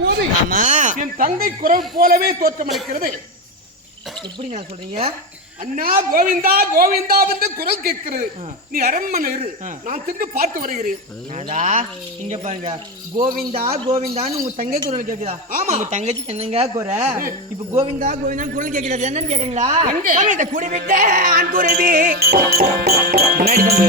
போது என் தங்கை குரல் போலவே தோற்றமளிக்கிறது. எப்படி நான் சொல்றீங்க? அண்ணா கோவிந்தா கோவிந்தா என்று குரல் கேட்கிறது. நீ அரண்மனை இரு, நான் சென்று பார்த்து வருகிறேன். இங்க பாருங்க, கோவிந்தா கோவிந்தான்னு உங்க தங்கை குரல் கேக்குதா? ஆமா. உங்க தங்கச்சிக்கு என்னங்க குறை? இப்ப கோவிந்தா கோவிந்தான்னு குரல் கேக்குது, என்னன்னு கேக்குறீங்களா? இந்த குடி விட்டு ஆண் குருவி முன்னாடி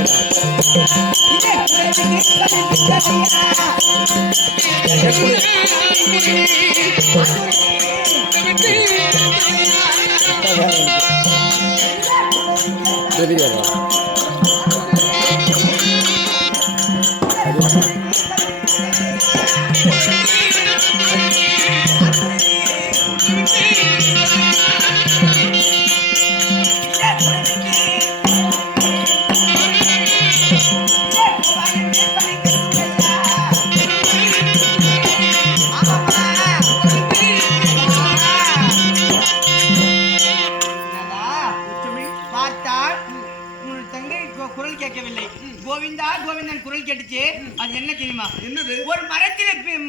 கோவிந்தா கோவிந்தன் குரல் கேட்டுச்சு. அது என்ன தெரியுமா? என்னது? ஒரு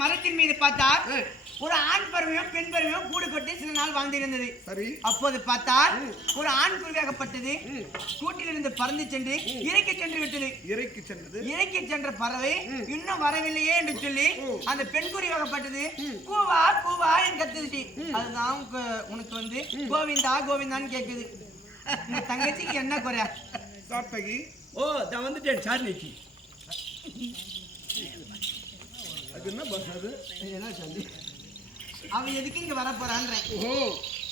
மரத்தின் மீது பார்த்தா ஒரு ஆண் பறவையும் பெண் பறவையும் கூடு கொட்டி சில நாள் வாழ்ந்திருந்தது. சரி. அப்போது பார்த்தா ஒரு ஆண் குருவியாகப்பட்டது கூட்டிலிருந்து பறந்து சென்று இறைக்கு சென்று விட்டது. இறைக்கு சென்ற பறவை இன்னும் வரவில்லையே என்று சொல்லி அந்த பெண் குருவியாகப்பட்டது கூவா கூவா என்று கத்துச்சு. அதுதான் உனக்கு வந்து கோவிந்தா கோவிந்தான்னு கேக்குது. உங்க தங்கச்சிக்கு என்ன குறை? சாப்பிட்டகி ஓ நான் வந்துட்டேன் சார்லிக்கு. அது என்ன பஸ்? அது என்ன சொல்லி அவன் எதுக்கு இங்க வர போறான்றேன். ஓ,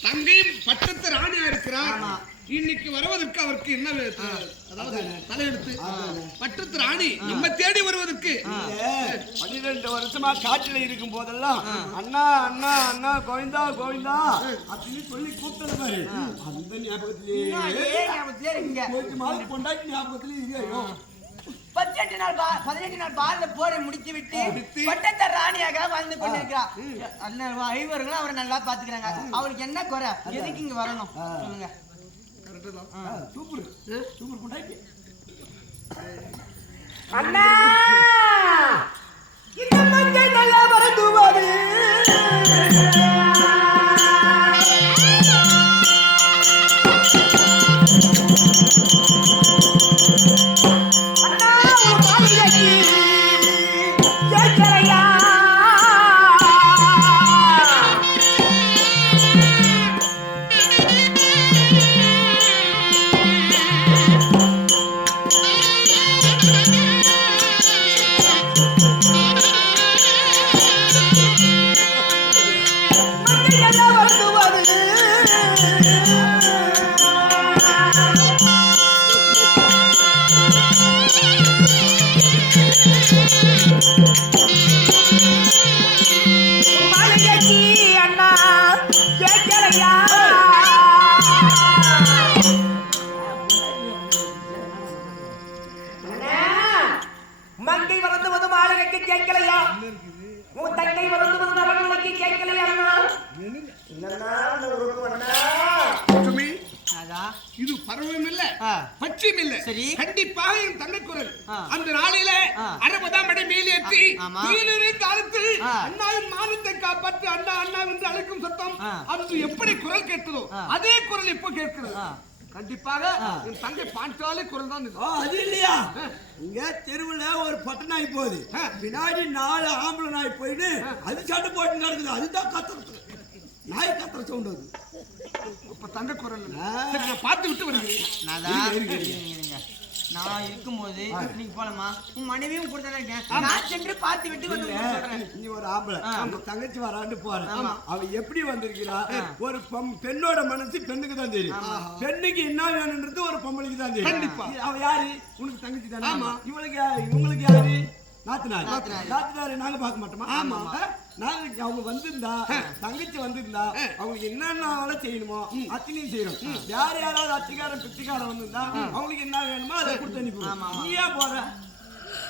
தங்கை பட்டத்து ராணியா இருக்கிறார். இன்னைக்கு வருவதற்கு அவருக்கு என்ன அதாவது தலையெடுத்து பட்டத்து ராணி நம்ம தேடி வருவதற்கு 12 வருஷமா காட்டில இருக்கும் போதெல்லாம் அண்ணா அண்ணா அண்ணா கோவிந்தா கோவிந்தா அப்படின்னு சொல்லி கூப்பிட்டது பாரு. அந்த ஞாபகத்திலே பொண்டாட்டி ஞாபகத்திலே இல்லையோ. 18 நாள் பால்ல போரை முடித்து விட்டு பட்டத்த ராணியாக வாழ்ந்து கொண்டிருக்கிறார். ஐவர்களும் அவரை நல்லா பாத்துக்கிறாங்க. அவருக்கு என்ன குறை? எதுக்கு இங்க வரணும் சொல்லுங்க? சூப்பர் சூப்பர் பொண்டாட்டி. அண்ணா இந்த மஞ்சள் நல்லா வரதுவாரு. மங்கை வரந்து மாளிகைக்கு கேட்கலையா? உன் தங்கை வரந்து அரண்மனைக்கு கேட்கலையா? இது பருவம் இல்ல பச்சையும் இல்ல. சரி, கண்டிப்பாக என் தங்கை குரல் அந்த நாளில 60ஆம் அடி மேலேற்றி கீழே தாழ்த்து அண்ணாவின் மானத்தை காப்பாற்று அண்ணா அண்ணா என்று அழைக்கும் சத்தம் அன்று எப்படி குரல் கேட்டதோ அதே குரல் இப்போ கேட்கிறது. கண்டிப்பாக என் தங்கை பாஞ்சாலி குரல் தான். அது இல்லையா? இங்க தெருவுல ஒரு பட்ட நாய் போகுது, பின்னாடி 4 ஆம்பளை நாய் போயிட்டு அது சண்டை போட்டு நடக்குது. அதுதான் கத்துறது, நாய் கத்துற சவுண்ட் வருது. அப்ப தங்க குரல் பார்த்து விட்டு வருகிறேன். நான் இருக்கும்போது நீங்க போலமா உன் மனைவியும் கூட இருக்கேன். நான் சென்று பார்த்து விட்டு வந்து நீ ஒரு ஆம்பளை நம்ம தங்கச்சி வரான்னு போறேன். அவ எப்படி வந்திருக்கிறா? ஒரு பெண்ணோட மனசு பெண்ணுக்கு தான் தெரியும். பெண்ணுக்கு என்ன வேணும்ன்றது ஒரு பொம்பளைக்கு தான் தெரியும். கண்டிப்பா. அவ யாரு? உனக்கு தங்கச்சி தானே. இவளுக்கு இவங்களுக்கு யாரு? நாத்தனார். நாங்க பார்க்க மாட்டோமா? நாங்க அவங்க வந்திருந்தா தங்கச்சி வந்திருந்தா அவங்களுக்கு என்னென்ன செய்யணுமோ அத்தனையும் செய்யணும். யாராவது அத்திகாரம் பித்திகாரம் வந்திருந்தா அவங்களுக்கு என்ன வேணுமோ அதை கொடுத்து அனுப்பிடுவோம். நீயா போற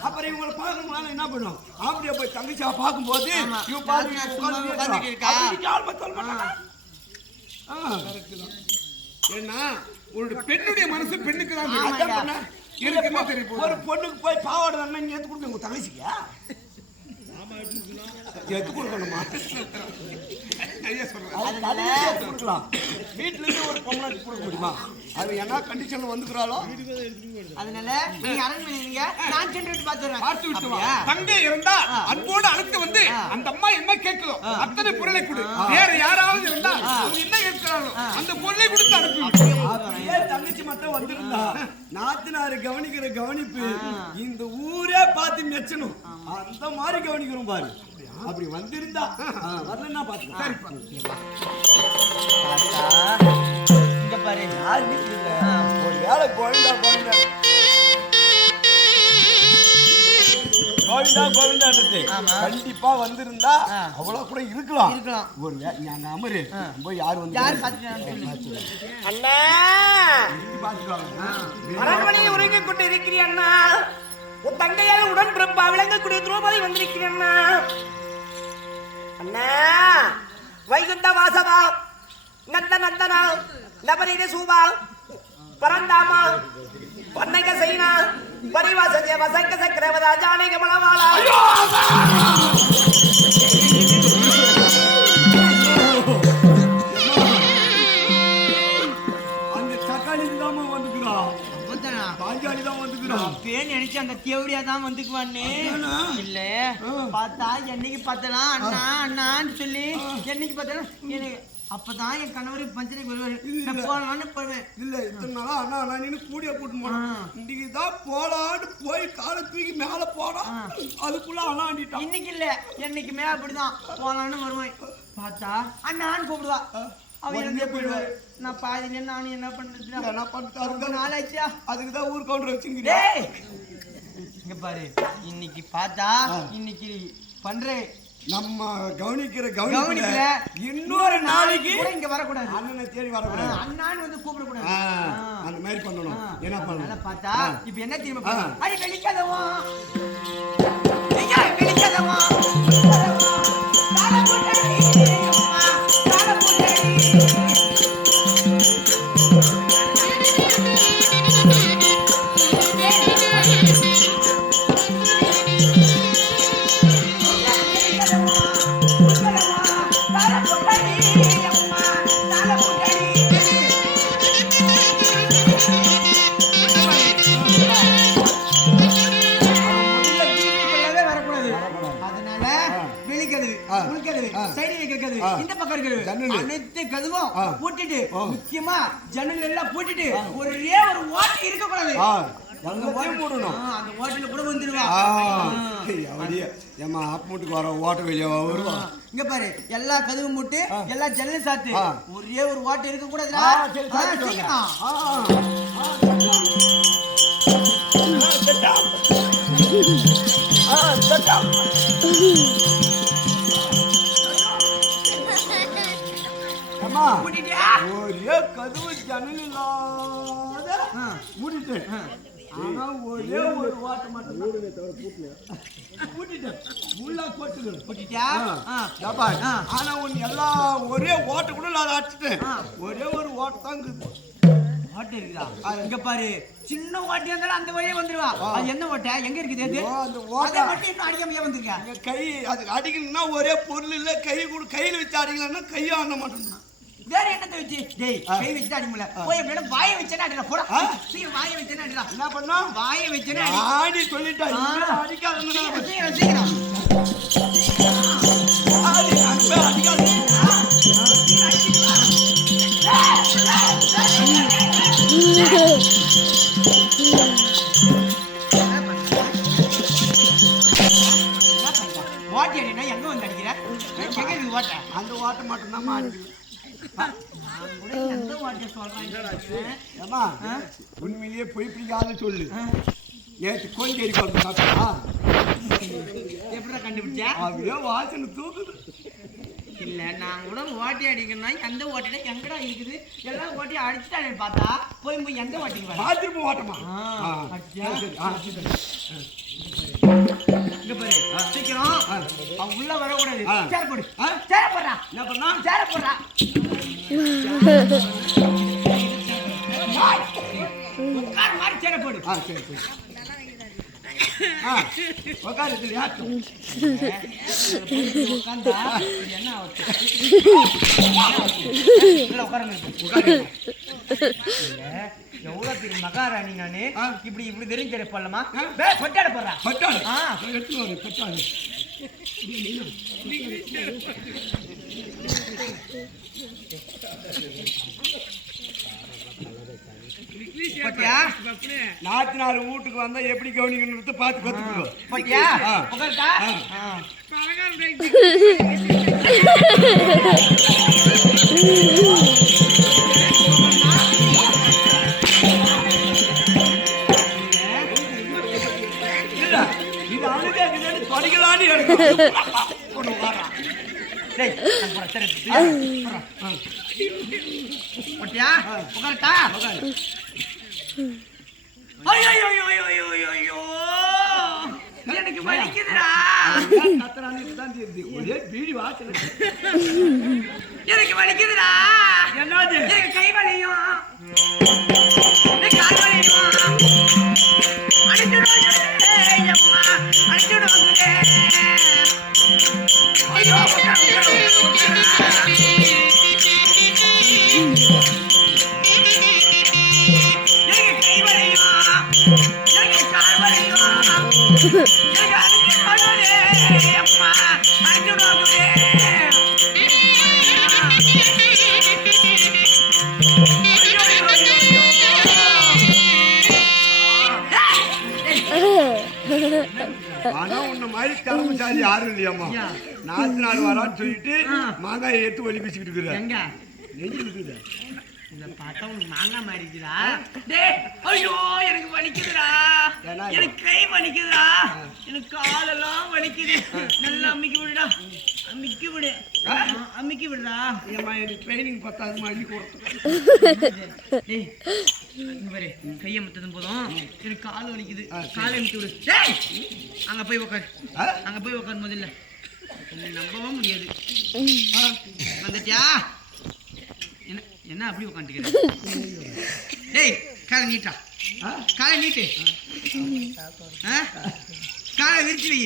அப்புறம் இவங்களை பார்க்கணும் என்ன பண்ணுவோம்? அப்படியே போய் தங்கச்சியா பார்க்கும்போது ஏன்னா ஒரு பெண்ணுடைய மனசு பெண்ணுக்கு தான். ஒரு பொண்ணுக்கு போய் பாவாடை நீ எடுத்து கொடுங்க உங்க தங்கச்சிக்கா? எடுத்து கொடுக்கணுமா? ஐயா சொல்றேன். அது கடையில எடுத்து கொடுக்கலாம். வீட்டுல இருந்து ஒரு பொம்பளை எடுத்து கொடுக்க முடியுமா? அது என்ன கண்டிஷன்ல வந்துக்கிறாளோ அதனால நீங்க அரண்மனை நீங்க நான் சென்று விட்டு பாத்துறேன். பார்த்து விட்டு வா. தங்கை இருந்தா அன்போடு அழைத்து வந்து அந்த அம்மா என்ன கேட்குதோ அத்தனை பொருளை கொடு. வேற யாராவது இருந்தா அவங்க என்ன கேட்கிறாங்களோ அந்த பொருளை கொடுத்து அனுப்பி. அப்படியே தங்கச்சி மட்டும் வந்திருந்தா நாத்தனாரு கவனிக்கிற கவனிப்பு இந்த ஊரே பார்த்து மெச்சணும். அந்த மாதிரி கவனிக்கிறோம் பாரு. அப்படி வந்திருந்தா வரலன்னா பாத்துக்கலாம். இங்க பாரு யாருமே இல்ல. ஒரு வேலை கோவிந்தா கோவிந்தா கோவிந்தான்றது கண்டிப்பா வந்திருந்தா அவ்வளவு கூட இருக்கலாம். ஒரு நான் அமரு போய் யார் வந்து அண்ணா அரண்மனையை உறங்கிக் கொண்டு இருக்கிறேன் அண்ணா. உன் தங்கையால் உடன் பிறப்பா விளங்கக்கூடிய திரௌபதி வந்திருக்கிறேன் அண்ணா. அண்ணா வைகுண்ட வாசவா நந்த நந்தனா நபரிட சூபா பரந்தாமா பன்னக சைனா பரிவாசஜ வசங்க சக்கரவதா ஜானக மலவாளா. அந்த சக்காளி தான் வந்துக்கிறான். பாஞ்சாலி தான் வந்துக்கிறான். பேன் நினைச்சு அந்த தேவடியா தான் வந்துக்குவான்னு இல்ல பார்த்தா என்னைக்கு பார்த்தனா அண்ணா அண்ணான்னு சொல்லி என்னைக்கு பார்த்தனா எனக்கு அப்பதான் என் கணவருக்கு பஞ்சனைக்கு வருவாரு. நான் போலான்னு போவேன். இல்ல இத்தனை நாளா அண்ணா அண்ணா நீ கூடிய கூட்டு போனோம். இன்னைக்கு தான் போலான்னு போய் காலை தூக்கி மேல போனோம். அதுக்குள்ள அண்ணா ஆண்டிட்டான். இன்னைக்கு இல்ல என்னைக்குமே அப்படிதான் போலான்னு வருவேன். பார்த்தா அண்ணான்னு கூப்பிடுவா. அவன் இருந்தே போயிடுவாரு. நான் பாதியில நானும் என்ன பண்றது என்ன பண்ணிட்டு நாளாச்சா அதுக்குதான் ஊர் கவுண்டர் வச்சுக்கிறேன். இங்க பாரு இன்னைக்கு பார்த்தா இன்னைக்கு பண்றேன் நம்ம கவனிக்கிற கவனிக்கல இன்னொரு நாளைக்கு கூட இங்க வரக்கூடாது. அண்ணனை தேடி வரக்கூடாது. அண்ணான்னு வந்து கூப்பிடக்கூடாது. அந்த மாதிரி பண்ணணும். என்ன பண்ணலாம் பார்த்தா இப்ப என்ன தெரியுமா அடி வெளிக்காதவா நீங்க வெளிக்காதவா தாள போட்டடி அம்மா தாள போட்டடி இந்த பக்கம் இருக்கிறது அனைத்து கதவும் பூட்டிட்டு முக்கியமா ஜன்னல் எல்லாம் பூட்டிட்டு ஒரே ஒரு ஓட்டை இருக்க கூடாது. அந்த ஓட்டையில கூட வந்துருவா. ஏமா ஆப்மூட்டுக்கு வர ஓட்ட வெளியே வருவா. இங்க பாரு எல்லா கதவும் மூட்டு எல்லா ஜன்னலும் சாத்து ஒரே ஒரு ஓட்டை இருக்க கூடாது. ஒரே கதவு ஜன்னல் இல்லாத மூடிட்டேன். ஆனா ஒரே ஒரு ஓட்டை மட்டும் பூட்டிட்டேன். முள்ளா போட்டுது பூட்டிட்டியா? ஆனா ஒன்னு எல்லாம் ஒரே ஓட்டை கூட நான் அடிச்சிட்டேன். ஒரே ஒரு ஓட்டை தான் இருக்குது. ஓட்டை இருக்குதா? இங்க பாரு சின்ன ஓட்டையா இருந்தாலும் அந்த வழியே வந்துருவா. அது என்ன ஓட்டை எங்க இருக்குது? அது அந்த ஓட்டை மட்டும் இன்னும் அடிக்காம வந்திருக்கா. கை அதுக்கு அடிக்கணும்னா ஒரே பொருள் இல்ல. கை கூட கையில வச்சு அடிக்கலன்னா கையை ஆட மாட்டேன். வேற என்னத்தை வச்சு டேய் கை வச்சு அடி முடியல. போய் அப்படியே வாயை வச்சேனா அடிடா போடா. சீக்கிரம் வாயை வச்சேனா அடிடா. என்ன பண்ணா வாயை வச்சேனா ஆடி சொல்லிட்டா அடிக்காதன்னு சீக்கிரம் சீக்கிரம் ஆடி அடிக்காத. வாட்டி அடினா எங்க வந்து அடிக்கிற? எங்க இருக்கு வாட்டை? அந்த வாட்டை மட்டும் தான் மாடி. உண்மையிலேயே பொய் பிடிக்காத சொல்லு. நேற்று கோயிங்கேரி குழம்பு சாப்பிட்டா எப்படி கண்டுபிடிச்சா? அப்படியே வாசனை தூக்குது. இல்ல நான் கூட ஓட்டி அடிக்கணும்னா எந்த ஓட்டினா எங்கடா இருக்குது எல்லாம் ஓட்டி அடிச்சுட்டானே பார்த்தா போய் எந்த ஓட்டிக்கு பாத்ரூம் ஓட்டமா? இங்க பாரு சீக்கிரம் அவன் உள்ள வரக்கூடாது. சேர போடு சேர போடுறா. என்ன பண்ணா சேர போடுறா. உட்கார் மாதிரி சேர போடு. சரி சரி உட்காரு உட்காந்தா இது என்ன ஆகுது? எவ்வளவு பெரிய மகாராணி நானு, இப்படி இப்படி தெரிஞ்ச போடலாமா? கொட்டாட போடுறா எடுத்து நாத்தினார் வீட்டுக்கு வந்தா எப்படி கவனிக்கணும்னு பார்த்து கத்துக்கோ. இது அணுகாக்கு படிக்கலான்னு எனக்கு வலிக்குதுடா. பீடி வாசல் எனக்கு வலிக்குதுடா. என்னது? எனக்கு கை வலியும் கால் வலியும் அடிச்சுடுவாங்க. ஆனா உன்ன மாதிரி திறமைசாலி யாரும் இல்லையாமா. நாத்தினார் வரான்னு சொல்லிட்டு மாங்காயை எடுத்து ஒலி பேசிக்கிட்டு இருக்கிற நெஞ்சு இருக்குது. இந்த பார்த்தா உனக்கு மாங்காய் மாறிக்குதா? ஐயோ எனக்கு வலிக்குதுடா. எனக்கு கை வலிக்குதுடா. எனக்கு காலெல்லாம் வலிக்குது. நல்லா அம்மிக்கி விடுடா. அம்மிக்கி விடு. அம்மிக்கி விடுடா. ஏமா எனக்கு ட்ரைனிங் பத்தாது மாதிரி கையை முத்ததும் போதும் எனக்கு கால் வலிக்குது. காலை அமுத்தி விடு. அங்க போய் உட்காரு. அங்க போய் உட்காரு. முதல்ல நம்பவும் முடியாது. வந்துட்டியா? என்ன அப்படி உட்காந்துக்கிறேன்? டேய் காலை நீட்டா. காலை நீட்டு. காலை விரிச்சு வை.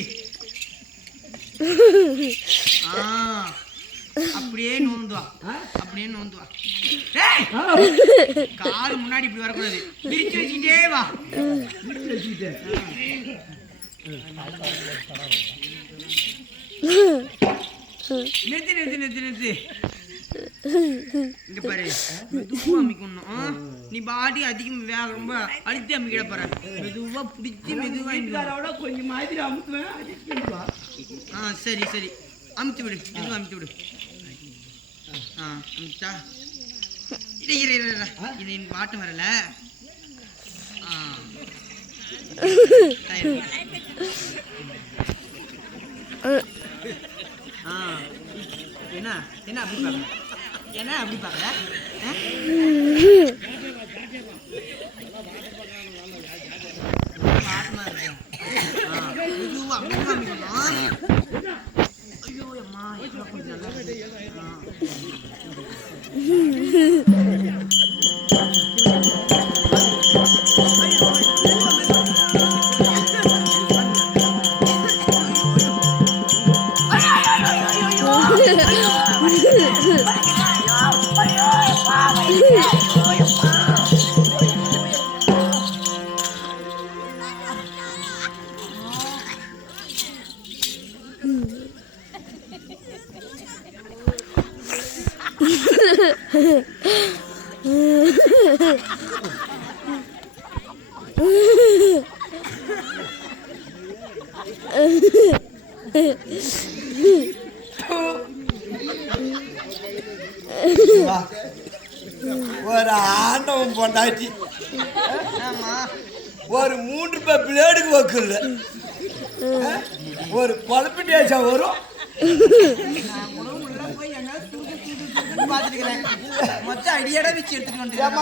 அப்படியே நோந்துவா. அப்படியே நோந்துவா. கால் முன்னாடி இப்படி வரக்கூடாது. விரிச்சு வச்சுக்கிட்டே வா. நிறுத்து நிறுத்து நிறுத்து நிறுத்து. இங்க பாரு, மெதுவா அமைக்கணும். நீ பாட்டி அதிகம் ரொம்ப அழுத்தி அமைக்கிட பாரு. மெதுவா பிடிச்சி மெதுவா கொஞ்சம் மாதிரி அமுத்துவேன். சரி சரி அமுத்தி விடு. மெதுவா அமுத்தி விடு. அமுத்தா இது எனக்கு வாட்டம் வரல. என்ன என்ன அப்படி பாக்க? என்ன அப்படி பாக்க? ஐயோ அம்மா ஒரு ஆண்டவன் பொண்டாச்சு ஒரு 3 ரூபாய் பிளேடுக்கு வைக்கல. ஒரு குழம்பு டேஷா வரும். மொத்தம் அடியடா வச்சு எடுத்துட்டு வந்துட்டேன்.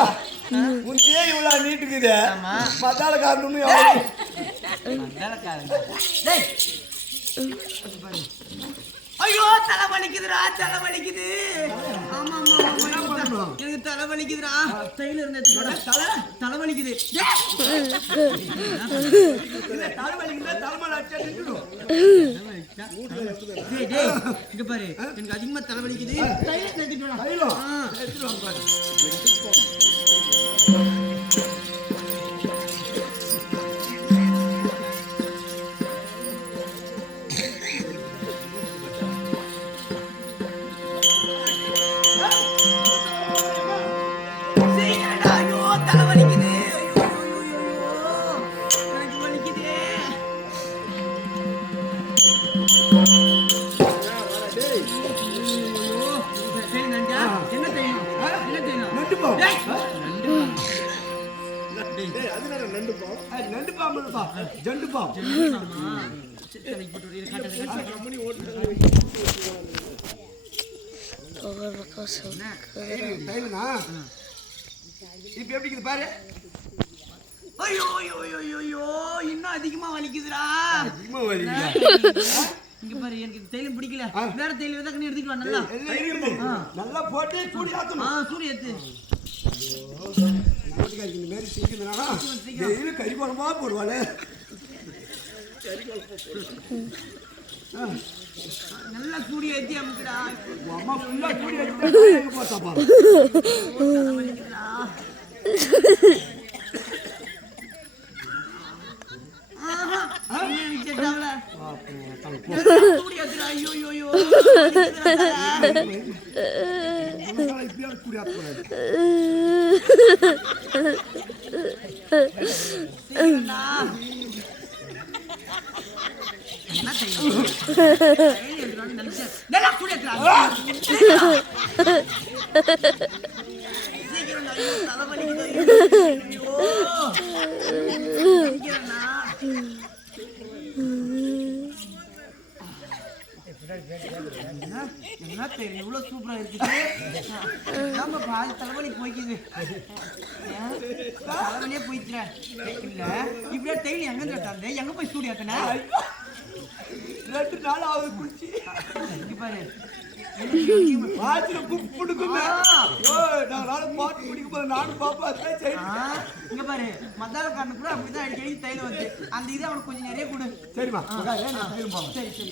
முந்தே இவ்வளவு நீட்டுக்குது. மத்தால காரணம் ஐயோ தலை வலிக்குதுடா. தலை வலிக்குது. ஆமா ஆமா எனக்கு தலை வலிக்குதுடா. தைல இருந்த தலை வலிக்குது. தலை வலிக்குதா தலைமலை அடிச்சா நின்றுடும். இங்க பாரு எனக்கு அதிகமா தலை வலிக்குது. தைல எடுத்துட்டு வா. தைலம் எடுத்துட்டு வாங்க பாரு. இப்ப எப்படி இருக்குது பாரு. ஐயோ இன்னும் அதிகமா வலிக்குதுடா. அதிகமா வலிக்குதா? இங்க பாரு எனக்கு தைலம் பிடிக்கல. வேற தைலம் ஏதாவது கண்ணி எடுத்துட்டு வா. நல்லா நல்லா போட்டு சூடி ஆத்தணும். சூடி ஏத்து. இந்த மாதிரி செஞ்சதுனா டெய்லி கறி குழம்பா போடுவாளே. நல்லா சூடி ஏத்தி அமுக்குடா. அம்மா ஃபுல்லா சூடி ஏத்தி எங்க போட்டா பாரு. எவ்வளவு சூப்பரா இருக்குது. நம்ம பாதி தலைவலி போய்க்குது. தலைவலியே போயிடுற இல்ல இப்படியே தைலி எங்க இருந்தா எங்க போய் ஸ்டூடியோத்தன 2 நாள் ஆகுது குளிச்சு. பாரு வாட்சில குப்புடுக்குமே. நான் பாட்டு குடிக்கும்போது நானும் பாப்பா அதான் சரி. இங்க பாரு மத்தாலக்காரனு கூட அப்படிதான் அடிக்கடி தைலம் வந்து அந்த இது அவனுக்கு கொஞ்சம் நிறைய கொடு. சரிம்மா சரி சரி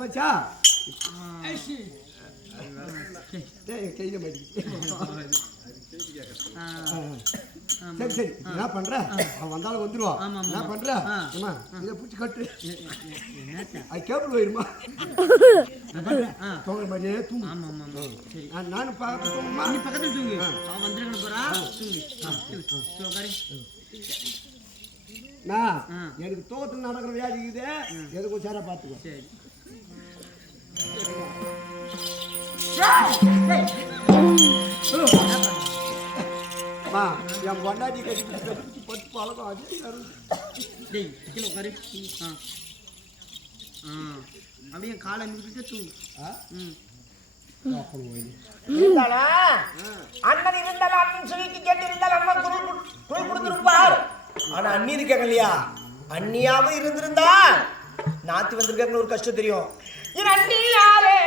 பச்சா கையில மாட்டிக்கிச்சு. சரி சரி என்ன பண்ற? அவன் வந்தாலும் வந்துருவான். என்ன பண்ற? இதை பிடிச்சி கட்டு. அது கேபிள் போயிருமா? தூங்குற மாதிரியே தூங்கு. நானும் பக்கத்துல தூங்குமா? நீ பக்கத்துல தூங்கு. அவன் வந்துருங்க போறா. நான் எனக்கு தோட்டத்தில் நடக்கிற வியாதி இருக்குது. எதுக்கும் சேர பார்த்துக்கோ. சரி என் பொண்டாட்டி கட்டி பத்து பழக்கம் அது அப்படியே காலை மிதிட்டு தூங்கு. அண்ணன் இருந்தாலும் அண்ணன் சொல்லிட்டு கேட்டு இருந்தாலும் அண்ணன் குரல் கொடுத்துருப்பார். ஆனா அண்ணி இருக்காங்க இல்லையா, அண்ணியாவும் இருந்திருந்தா நாத்து வந்திருக்காங்க ஒரு கஷ்டம் தெரியும். அண்ணி யாரே